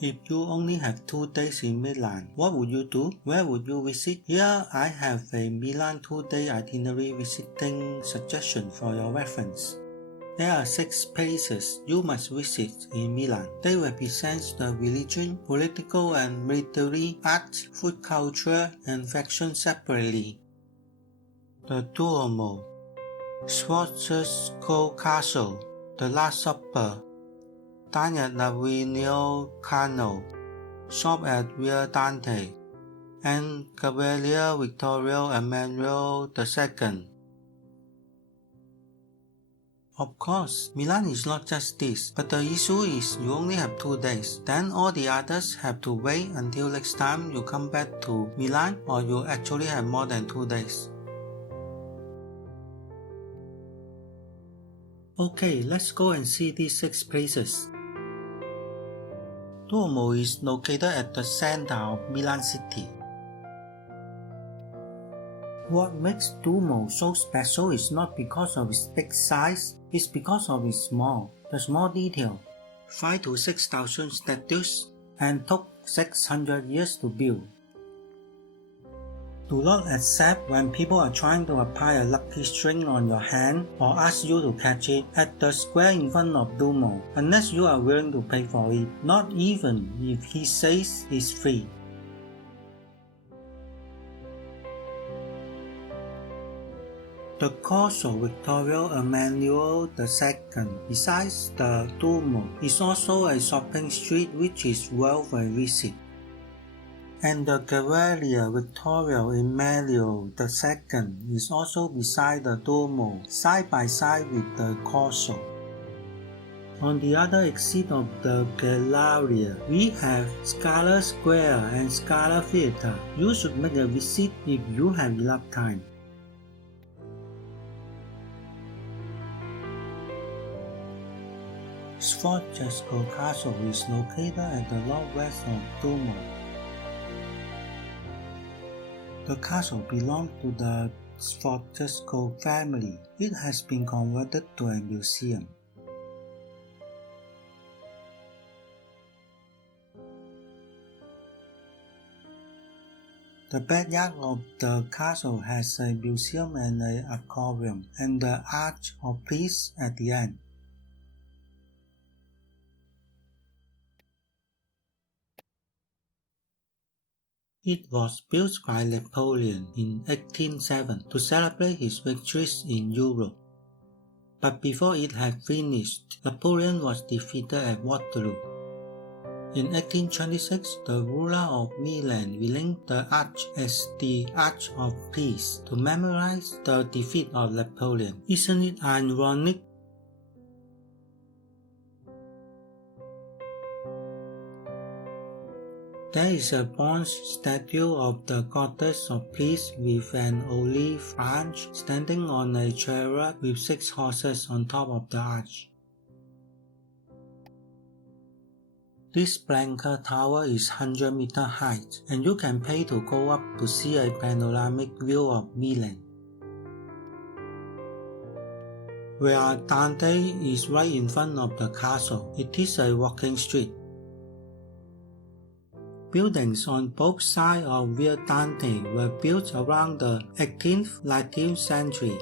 If you only have 2 days in Milan, what would you do? Where would you visit? Here I have a Milan 2-day itinerary visiting suggestion for your reference. There are 6 places you must visit in Milan. They represent the religion, political and military, art, food culture, and fashion separately. The Duomo, Sforzesco Castle, The Last Supper, dine at Naviglio Canal, shop at Via Dante, and Galleria Vittorio Emanuele II. Of course, Milan is not just this, but the issue is you only have 2 days, then all the others have to wait until next time you come back to Milan, or you actually have more than 2 days. Okay, let's go and see these 6 places. Duomo is located at the center of Milan city. What makes Duomo so special is not because of its big size, it's because of its the small detail. 5,000 to 6,000 statues, and took 600 years to build. Do not accept when people are trying to apply a lucky string on your hand or ask you to catch it at the square in front of Duomo unless you are willing to pay for it, not even if he says it's free. The Corso Vittorio Emanuele II, besides the Duomo, is also a shopping street which is worth a visit. And the Galleria Vittorio Emanuele II is also beside the Duomo, side by side with the Corso. On the other exit of the Galleria, we have Scala Square and Scala Theatre. You should make a visit if you have enough time. Sforzesco Castle is located at the northwest of Duomo. The castle belonged to the Sforzesco family. It has been converted to a museum. The backyard of the castle has a museum and an aquarium, and the Arch of Peace at the end. It was built by Napoleon in 1807 to celebrate his victories in Europe. But before it had finished, Napoleon was defeated at Waterloo. In 1826, the ruler of Milan renamed the arch as the Arch of Peace to memorize the defeat of Napoleon. Isn't it ironic? There is a bronze statue of the Goddess of Peace with an olive branch standing on a chariot with 6 horses on top of the arch. This blanker tower is 100 meters high, and you can pay to go up to see a panoramic view of Milan. Where Dante is right in front of the castle, it is a walking street. Buildings on both sides of Via Dante were built around the 18th–19th century.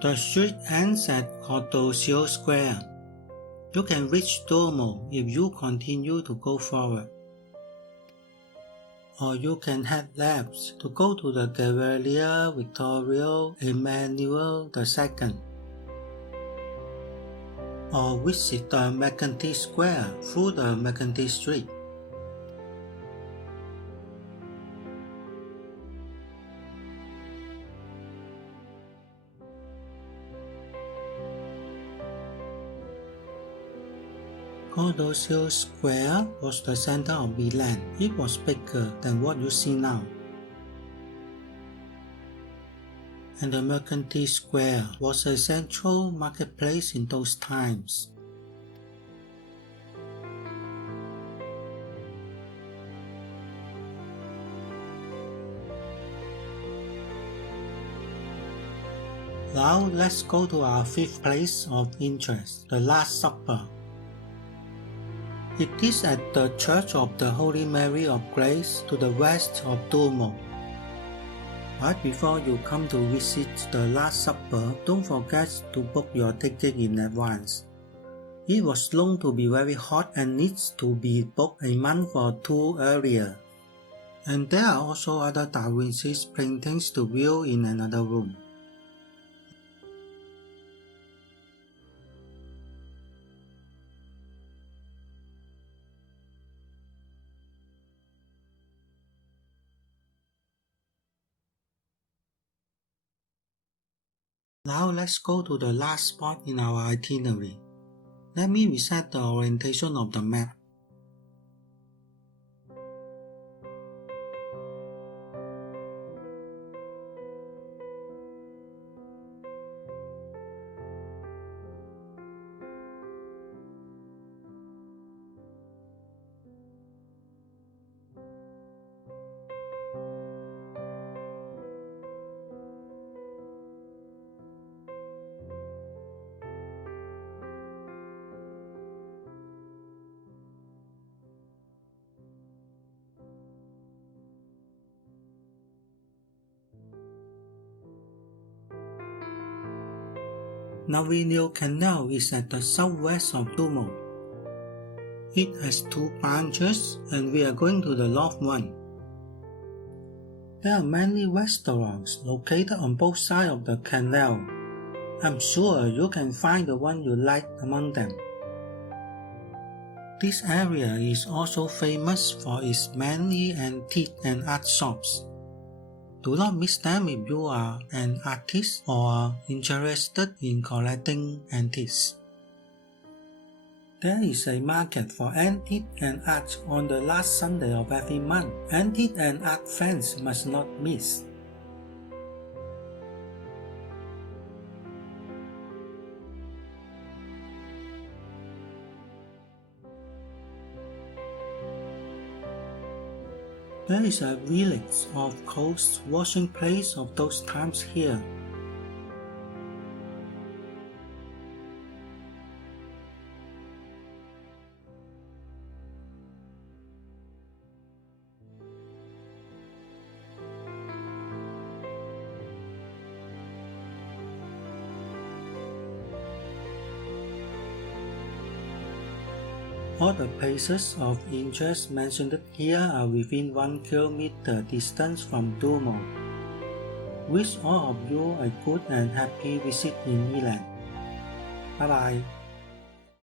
The street ends at Cordoglio Square. You can reach Duomo if you continue to go forward. Or you can head left to go to the Galleria Vittorio Emanuele II. Or visit the Mercantile Square through the Mercantile Street. Cordoglio Square was the center of Milan. It was bigger than what you see now. And the Mercantile Square was a central marketplace in those times. Now let's go to our 5th place of interest, the Last Supper. It is at the Church of the Holy Mary of Grace to the west of Duomo. Right before you come to visit the Last Supper, don't forget to book your ticket in advance. It was known to be very hot and needs to be booked a month or two earlier. And there are also other Da Vinci's paintings to view in another room. Now let's go to the last spot in our itinerary. Let me reset the orientation of the map. Naviglio Canal is at the southwest of Duomo. It has two branches and we are going to the north one. There are many restaurants located on both sides of the canal. I'm sure you can find the one you like among them. This area is also famous for its many antique and art shops. Do not miss them if you are an artist or interested in collecting antiques. There is a market for antique and art on the last Sunday of every month. Antique and art fans must not miss. There is a village of clothes washing place of those times here. All the places of interest mentioned here are within 1 kilometer distance from Duomo. Wish all of you a good and happy visit in Milan. Bye bye.